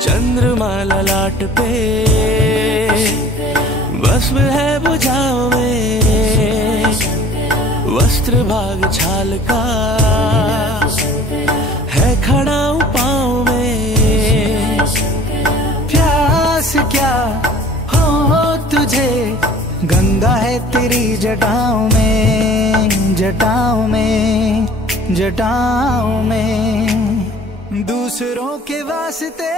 चंद्रमा ललाट पे भस्म है बुझाओ में, वस्त्र भाग छाल का है खड़ा हूँ पाँव में। प्यास क्या हो तुझे, गंगा है तेरी जटाओं में, जटाओं में, जटाओं में। दूसरों के वास्ते